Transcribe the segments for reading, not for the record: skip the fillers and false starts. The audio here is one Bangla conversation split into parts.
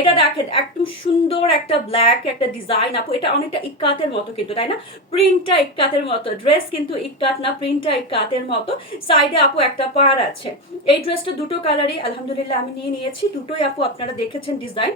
এটা দেখেন একদম সুন্দর একটা ব্ল্যাক একটা ডিজাইন আপু, এটা অনেকটা ইক্কাতের মতো কিন্তু, তাই না? প্রিন্টটা ইক্কাতের মতো, ড্রেস কিন্তু ইক্কাত না, প্রিন্টটা ইক্কাতের মতো। সাইডে আপু একটা পার আছে। এই ড্রেসটা দুটো কালারই আলহামদুলিল্লাহ আমি নিয়ে নিয়েছি, দুটোই আপু আপনারা দেখেছেন ডিজাইন।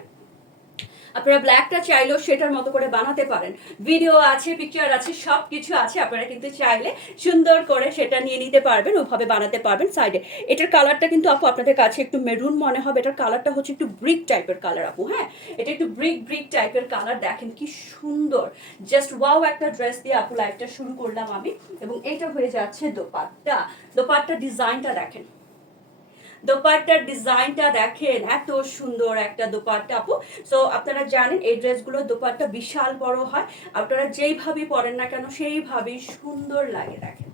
আপনারা ব্ল্যাকটা চাইলেও সেটার মতো করে বানাতে পারেন, ভিডিও আছে, পিকচার আছে, সব কিছু আছে, আপনারা কিন্তু চাইলে সুন্দর করে সেটা নিয়ে নিতে পারবেন, ওভাবে বানাতে পারবেন। সাইডে এটার কালারটা কিন্তু আপু আপনাদের কাছে একটু মেরুন মনে হবে, এটার কালারটা হচ্ছে একটু ব্রিক টাইপের কালার আপু। হ্যাঁ, এটা একটু ব্রিক টাইপের কালার, দেখেন কি সুন্দর। জাস্ট ওয়াও একটা ড্রেস দিয়ে আপু লাইফটা শুরু করলাম আমি। এবং এইটা হয়ে যাচ্ছে দোপাট্টা। দোপাট্টা ডিজাইনটা দেখেন, দোপাট্টার ডিজাইনটা দেখেন, এত সুন্দর একটা দোপাট্টা আপু। সো আপনারা জানেন এই ড্রেসগুলোর দোপাট্টা বিশাল বড় হয়, আপনারা যেইভাবে পরেন না কেন সেইভাবেই সুন্দর লাগে। দেখেন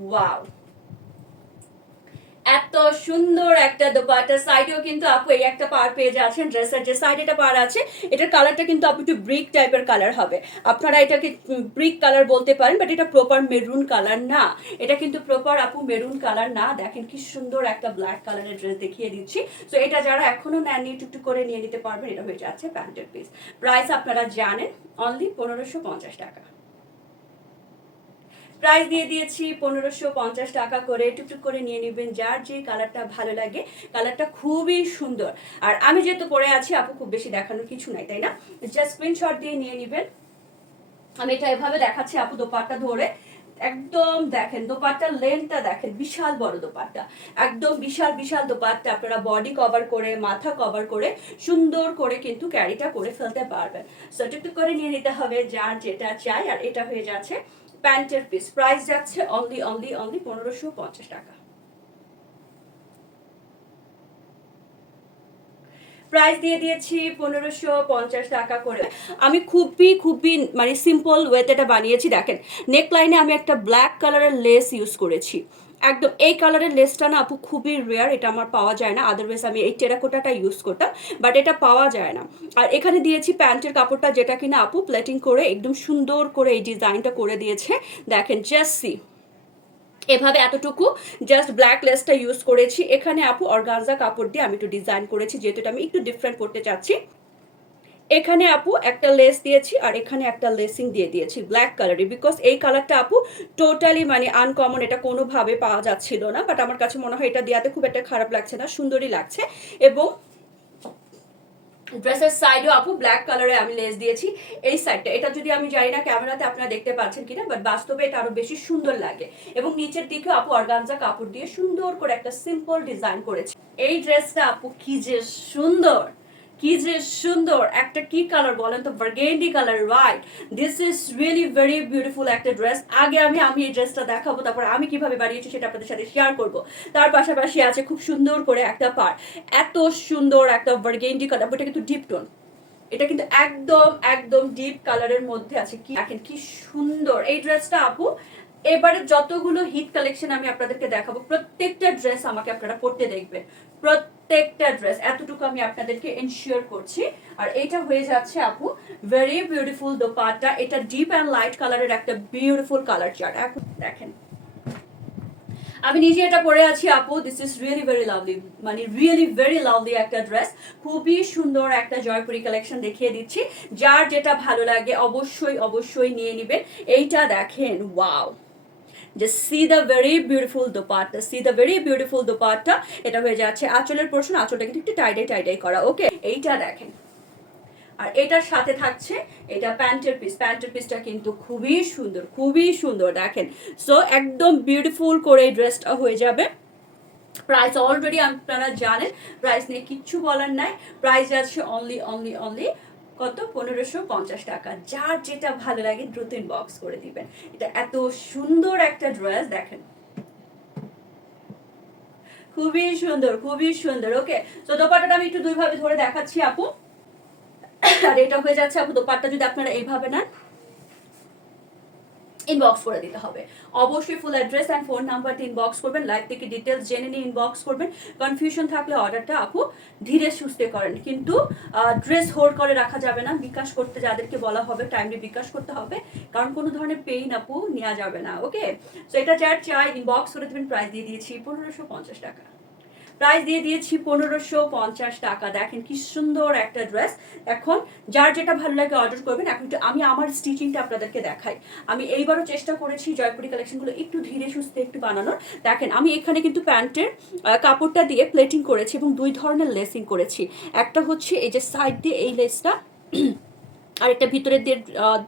ওয়াও, এত সুন্দর একটা দোপাট্টা। সাইডেও কিন্তু আপু এই একটা পার পেয়ে যাচ্ছেন, ড্রেসের যে সাইডে একটা পার আছে এটার কালারটা কিন্তু আপু একটু ব্রিক টাইপের কালার হবে, আপনারা এটাকে ব্রিক কালার বলতে পারেন, বাট এটা প্রপার মেরুন কালার না, এটা কিন্তু প্রপার আপু মেরুন কালার না। দেখেন কি সুন্দর একটা ব্ল্যাক কালারের ড্রেস দেখিয়ে দিচ্ছি। সো এটা যারা এখনো নেননি টুকটুক করে নিয়ে নিতে পারবেন। এটা হয়ে যাচ্ছে প্যান্টের পিস। প্রাইস আপনারা জানেন অনলি 1550 টাকা। প্রাইস দিয়ে দিয়েছি 1550 টাকা করে, টুকটুক করে নিয়ে নেবেন যার যে কালারটা ভালো লাগে। কালারটা খুবই সুন্দর। আর আমি যেহেতু পরে আছি আপু, খুব বেশি দেখানোর কিছু নাই, তাই না? জাস্ট স্ক্রিনশট দিয়ে নিয়ে নেবেন। আমি এটা এভাবে দেখাচ্ছি আপু দোপাট্টা ধরে, একদম দেখেন দোপাট্টার লেন্থটা দেখেন, বিশাল বড় দোপাট্টা, একদম বিশাল বিশাল দোপাট্টা। আপনারা বডি কভার করে, মাথা কভার করে সুন্দর করে কিন্তু ক্যারিটা করে ফেলতে পারবেন। সো টুকটুক করে নিয়ে নিতে হবে যার যেটা চাই। আর এটা হয়ে যাচ্ছে প্যান্টের পিস। প্রাইস যাচ্ছে অনলি 1550 টাকা। প্রাইস দিয়ে দিয়েছি 1550 টাকা করে। আমি খুবই খুবই মানে সিম্পল ওয়েতে এটা বানিয়েছি। দেখেন নেক লাইনে আমি একটা ব্ল্যাক কালারের লেস ইউজ করেছি, একদম এই কালারের লেসটা না আপু খুবই রেয়ার, এটা আমার পাওয়া যায় না, আদারওয়াইজ আমি এই টেরাকোটাটা ইউজ করতাম, বাট এটা পাওয়া যায় না। আর এখানে দিয়েছি প্যান্টের কাপড়টা, যেটা কিনা আপু প্লেটিং করে একদম সুন্দর করে এই ডিজাইনটা করে দিয়েছে। দেখেন জাস্ট সি, এভাবে এতটুকু জাস্ট ব্ল্যাক লেসটা ইউজ করেছি। এখানে আপু অর্গানজা কাপড় দিয়ে আমি একটু ডিজাইন করেছি, যেহেতু এটা আমি একটু ডিফারেন্ট করতে চাচ্ছি। এখানে আপু একটা লেস দিয়েছি আর এখানে একটা লেসিং দিয়ে দিয়েছি ব্ল্যাক কালারে, বিকজ এই কালারটা আপু টোটালি মানে আনকমন, এটা কোনোভাবে পাওয়া যাচ্ছিল না, বাট আমার কাছে মনে হয় এটা দেওয়াতে খুব একটা খারাপ লাগছে না, সুন্দরই লাগছে। এবং ড্রেসের সাইডও আপু ব্ল্যাক কালারে আমি লেস দিয়েছি। এই সাইডটা, এটা যদি আমি জানি না ক্যামেরাতে আপনারা দেখতে পাচ্ছেন কিনা, বাট বাস্তবে এটা আরো বেশি সুন্দর লাগে। এবং নিচের দিকেও আপু অর্গানজা কাপড় দিয়ে সুন্দর করে একটা সিম্পল ডিজাইন করেছে। এই ড্রেসটা আপু কি যে সুন্দর, কি যে সুন্দর একটা, কি কালার বলেন তো, burgundy colour, right? This is really very beautiful একটা ড্রেস। আগে আমি এই ড্রেসটা দেখাবো, তারপর আমি কিভাবে বানিয়েছি সেটা আপনাদের সাথে শেয়ার করব। তার পাশাপাশি আছে খুব সুন্দর করে একটা পার, এত সুন্দর একটা বার্গেন্ডি কালার, এটা কিন্তু ডিপ টোন, এটা কিন্তু একদম একদম ডিপ কালারের মধ্যে আছে। কি দেখেন কি সুন্দর এই ড্রেসটা আপু। এবারে যতগুলো হিট কালেকশন আমি আপনাদেরকে দেখাবো, প্রত্যেকটা ড্রেস আমাকে আপনারা পরতে দেখবেন, প্রত্যেকটা ড্রেস, এতটুকু আমি আপনাদেরকে এনশিওর করছি। আর এটা হয়ে যাচ্ছে আপু ভেরি বিউটিফুল দোপাট্টা, এটা ডিপ অ্যান্ড লাইট কালারের একটা বিউটিফুল কালার চার্ট। এখন দেখেন আমি নিজে এটা পরে আছি আপু, this is really very lovely, মানে রিয়েলি ভেরি লাভলি একটা ড্রেস, খুবই সুন্দর একটা জয়পুরি কালেকশন দেখিয়ে দিচ্ছি। যার যেটা ভালো লাগে অবশ্যই অবশ্যই নিয়ে নেবেন। এইটা দেখেন wow, just see the very beautiful dupatta, see the very beautiful dupatta। এটা হয়ে যাচ্ছে আঁচলের পোরশন, আঁচলটা কিন্তু একটু টাইডাই করা। ওকে, এইটা দেখেন। আর এটার সাথে থাকছে এটা প্যান্টের পিস, প্যান্টের পিসটা কিন্তু খুবই সুন্দর, খুবই সুন্দর দেখেন। সো একদম বিউটিফুল করে এই ড্রেসটা হয়ে যাবে। প্রাইস অলরেডি আপনারা জানেন, প্রাইস নিয়ে কিচ্ছু বলার নাই। প্রাইস আছে অনলি কত, 1550 টাকা। যার যেটা ভালো লাগে দ্রুত ইনবক্স করে দিবেন। এটা এত সুন্দর একটা ড্রেস দেখেন, খুবই সুন্দর, খুবই সুন্দর। ওকে, তো দোপাট্টাটা আমি একটু দুইভাবে ধরে দেখাচ্ছি আপু। আর এটা হয়ে যাচ্ছে আপু দোপাট্টা, যদি আপনারা এইভাবে নেন ইনবক্স করে দিতে হবে। অবশ্যই ফুল অ্যাড্রেস অ্যান্ড ফোন নাম্বারটি ইনবক্স করবেন, লাইভ থেকে ডিটেলস জেনে নিয়ে ইনবক্স করবেন। কনফিউশন থাকলে অর্ডারটা আপু ধীরে সুস্থে করেন, কিন্তু ড্রেস হোল্ড করে রাখা যাবে না। বিকাশ করতে যাদেরকে বলা হবে টাইমলি বিকাশ করতে হবে, কারণ কোনো ধরনের পেইন আপু নেওয়া যাবে না। ওকে, সো এটা যার চাই ইনবক্স করে দেবেন। প্রাইস দিয়ে দিয়েছি 1550 টাকা। প্রাইস দিয়ে দিয়েছি 1550 টাকা। দেখেন কি সুন্দর একটা ড্রেস। এখন যার যেটা ভালো লাগে অর্ডার করবেন। এখন একটু আমি আমার স্টিচিংটা আপনাদেরকে দেখাই। আমি এইবারও চেষ্টা করেছি জয়পুরি কালেকশনগুলো একটু ধীরে সুস্থে একটু বানানোর। দেখেন আমি এখানে কিন্তু প্যান্টের কাপড়টা দিয়ে প্লেটিং করেছি এবং দুই ধরনের লেসিং করেছি। একটা হচ্ছে এই যে সাইড দিয়ে এই লেসটা, আর একটা ভিতরের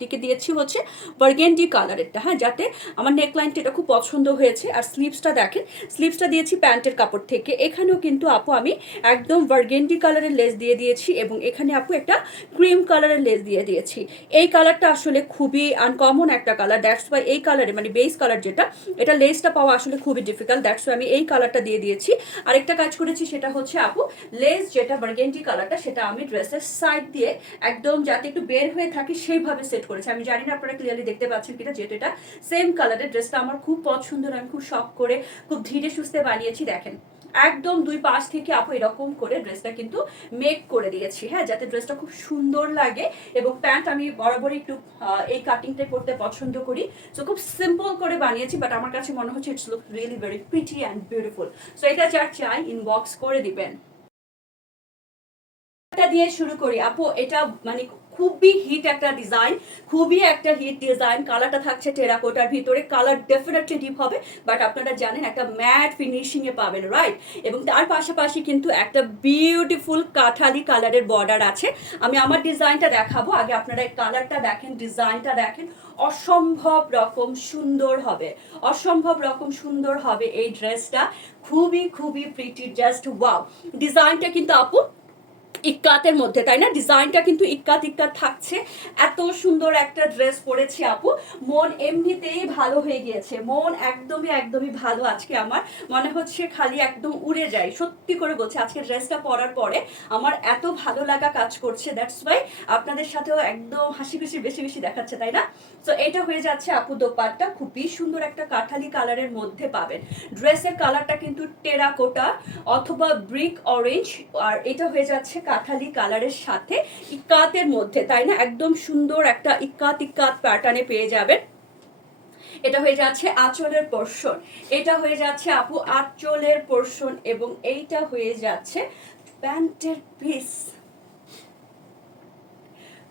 দিকে দিয়েছি হচ্ছে বার্গেন্ডি কালারেরটা, হ্যাঁ, যাতে আমার নেকলাইনটা এটা খুব পছন্দ হয়েছে। আর স্লিভসটা দেখেন, স্লিভসটা দিয়েছি প্যান্টের কাপড় থেকে। এখানেও কিন্তু আপু আমি একদম বার্গেন্ডি কালারের লেস দিয়ে দিয়েছি এবং এখানে আপু একটা ক্রিম কালারের লেস দিয়ে দিয়েছি। এই কালারটা আসলে খুবই আনকমন একটা কালার, দ্যাটস ওয়াই এই কালারে মানে বেস কালার যেটা, এটা লেসটা পাওয়া আসলে খুবই ডিফিকাল্ট, দ্যাটস ওয়াই আমি এই কালারটা দিয়ে দিয়েছি। আরেকটা কাজ করেছি সেটা হচ্ছে আপু লেস যেটা বার্গেন্ডি কালারটা সেটা আমি ড্রেসের সাইড দিয়ে একদম যাতে একটু বের হয়ে থাকে সেইভাবে সেট করেছি। আমি জানি না আপনারা ক্লিয়ারলি দেখতে পাচ্ছেন কিনা, যেহেতু এটা সেম কালারের ড্রেসটা আমার খুব পছন্দের, আমি খুব শখ করে খুব ধীরে সুস্থে বানিয়েছি। দেখেন একদম দুই পাশ থেকে আপু এরকম করে ড্রেসটা কিন্তু মেক করে দিয়েছি, হ্যাঁ, যাতে ড্রেসটা খুব সুন্দর লাগে। এবং প্যান্ট আমি বরাবরই একটু এই কাটিংটাই পরতে পছন্দ করি, সো খুব সিম্পল করে বানিয়েছি, বাট আমার কাছে মনে হচ্ছে it's look really very pretty and beautiful. So এটা যার চাই ইনবক্স করে দিবেন। দিয়ে শুরু করি আপু, এটা মানে খুবই হিট একটা ডিজাইন, খুবই একটা হিট ডিজাইন। কালারটা থাকছে টেরাকোটার ভিতরে, কালার ডেফিনেটলি ডিপ হবে, বাট আপনারা জানেন একটা ম্যাট ফিনিশিং এ পাবেন, রাইট। এবং তার পাশাপাশি কিন্তু একটা বিউটিফুল কাঠালি কালারের বর্ডার আছে। আমি আমার ডিজাইনটা দেখাবো, আগে আপনারা এই কালারটা দেখেন, ডিজাইনটা দেখেন, অসম্ভব রকম সুন্দর হবে, অসম্ভব রকম সুন্দর হবে এই ড্রেসটা, খুবই খুবই প্রিটি, জাস্ট ওয়াও। ডিজাইনটা কিন্তু আপু ইক্কাতের মধ্যে, তাই না? ডিজাইনটা কিন্তু ইক্কাত ইক্কাত থাকছে। এত সুন্দর একটা ড্রেস পরেছি আপু, মন এমনিতেই ভালো হয়ে গিয়েছে, মন একদমই একদমই ভালো আজকে। আমার মনে হচ্ছে খালি একদম উড়ে যায়, সত্যি করে বলছি। আজকে ড্রেসটা পরার পরে আমার এত ভালো লাগা কাজ করছে, দ্যাটস ওয়াই আপনাদের সাথেও একদম হাসি খুশি বেশি বেশি দেখাচ্ছে, তাই না? তো এটা হয়ে যাচ্ছে আপু দোপাট্টা, খুবই সুন্দর একটা কাঠালি কালারের মধ্যে পাবেন। ড্রেসের কালারটা কিন্তু টেরাকোটা অথবা ব্রিক অরেঞ্জ, আর এটা হয়ে যাচ্ছে কাঠালি কালারের সাথে ইক্কাতের মধ্যে, তাই না? একদম সুন্দর একটা ইক্কাত ইক্কাত প্যাটার্নে পেয়ে যাবেন। এটা হয়ে যাচ্ছে আঁচলের পোরশন, এটা হয়ে যাচ্ছে আপু আঁচলের পোরশন, এবং এইটা হয়ে যাচ্ছে প্যান্টের পিস।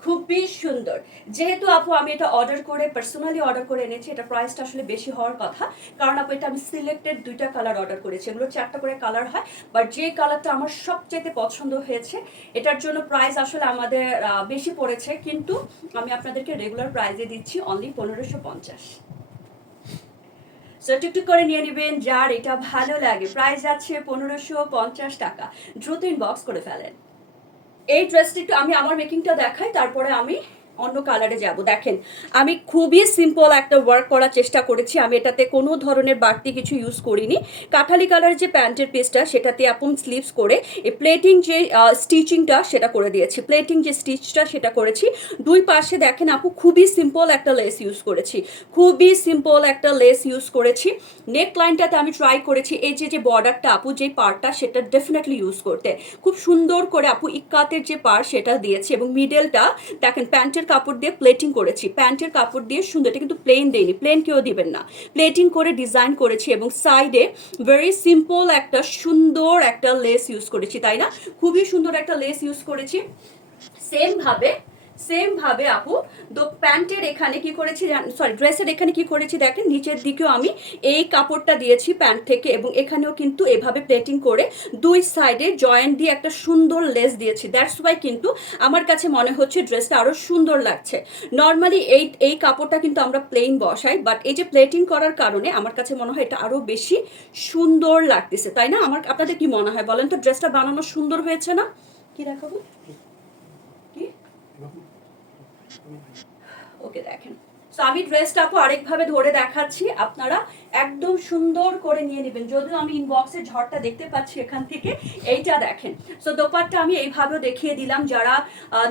খুবই সুন্দর। যেহেতু আপু আমি এটা অর্ডার করে পার্সোনালি অর্ডার করে এনেছি, এটা প্রাইসটা আসলে বেশি হওয়ার কথা, কারণ আপু এটা আমি সিলেক্টেড দুইটা কালার অর্ডার করেছি, এগুলো 4টা করে কালার হয়, বাট যে কালারটা আমার সবচেয়ে পছন্দ হয়েছে এটার জন্য প্রাইস আসলে আমাদের বেশি পড়েছে, কিন্তু আমি আপনাদেরকে রেগুলার প্রাইসে দিচ্ছি অনলি 1550। সো টুকটুক করে নিয়ে নেবেন যার এটা ভালো লাগে। প্রাইস যাচ্ছে 1550 টাকা, দ্রুত ইনবক্স করে ফেলেন। এই ড্রেসটি একটু আমি আমার মেকিংটা দেখাই, তারপরে আমি অন্য কালারে যাব। দেখেন আমি খুবই সিম্পল একটা ওয়ার্ক করার চেষ্টা করেছি, আমি এটাতে কোনো ধরনের বাড়তি কিছু ইউজ করিনি। কাঠালি কালার যে প্যান্টের পিসটা সেটাতে আপন স্লিভস করে এই প্লেটিং যে স্টিচিংটা সেটা করে দিয়েছি, প্লেটিং যে স্টিচটা সেটা করেছি। দুই পাশে দেখেন আপু খুবই সিম্পল একটা লেস ইউজ করেছি, খুবই সিম্পল একটা লেস ইউজ করেছি। নেক লাইনটাতে আমি ট্রাই করেছি এই যে বর্ডারটা আপু যে পার্টটা সেটা ডেফিনেটলি ইউজ করতে, খুব সুন্দর করে আপু ইক্কাতের যে পার্ট সেটা দিয়েছি। এবং মিডলটা দেখেন প্যান্টের কাপড় দিয়ে প্লেটিং করেছি, প্যান্টের কাপড় দিয়ে সুন্দর, এটা কিন্তু প্লেন দেয়নি, প্লেন কেউ দিবেন না, প্লেটিং করে ডিজাইন করেছি। এবং সাইডে ভেরি সিম্পল একটা সুন্দর একটা লেস ইউজ করেছি, তাই না? খুবই সুন্দর একটা লেস ইউজ করেছি। সেম ভাবে আপু প্যান্টের এখানে কি করেছি, সরি ড্রেসের এখানে কি করেছি দেখেন, নিচের দিকেও আমি এই কাপড়টা দিয়েছি প্যান্ট থেকে, এবং এখানেও কিন্তু এভাবে প্লেটিং করে দুই সাইডে জয়েন্ট দিয়ে একটা সুন্দর লেস দিয়েছি। দ্যাটস ওয়াই কিন্তু আমার কাছে মনে হচ্ছে ড্রেসটা আরো সুন্দর লাগছে। নর্মালি এই কাপড়টা কিন্তু আমরা প্লেন বসাই, বাট এই যে প্লেটিং করার কারণে আমার কাছে মনে হয় এটা আরো বেশি সুন্দর লাগতেছে, তাই না? আপনাদের কি মনে হয় বলেন তো, ড্রেসটা বানানো সুন্দর হয়েছে না? কি দেখাবো, কি ওকে দেখেন। সো আমি ড্রেসটা আপু আরেকভাবে ধরে দেখাচ্ছি, আপনারা একদম সুন্দর করে নিয়ে নেবেন। যদিও আমি ইনবক্সের ঝড়টা দেখতে পাচ্ছি এখান থেকে, এইটা দেখেন। সো দোপাট্টা আমি এইভাবেও দেখিয়ে দিলাম, যারা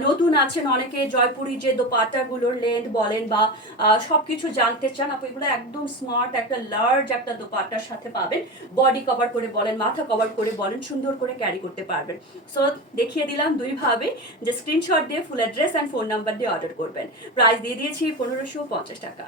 নতুন আছেন অনেকে জয়পুরি যে দোপাট্টাগুলোর লেন্থ বলেন বা সবকিছু জানতে চান, আপু এগুলো একদম স্মার্ট একটা লার্জ একটা দোপাট্টার সাথে পাবেন। বডি কভার করে বলেন, মাথা কভার করে বলেন, সুন্দর করে ক্যারি করতে পারবেন। সো দেখিয়ে দিলাম দুইভাবে, যে স্ক্রিনশট দিয়ে full address and phone number দিয়ে অর্ডার করবেন। প্রাইস দিয়ে দিয়েছি 1550 টাকা।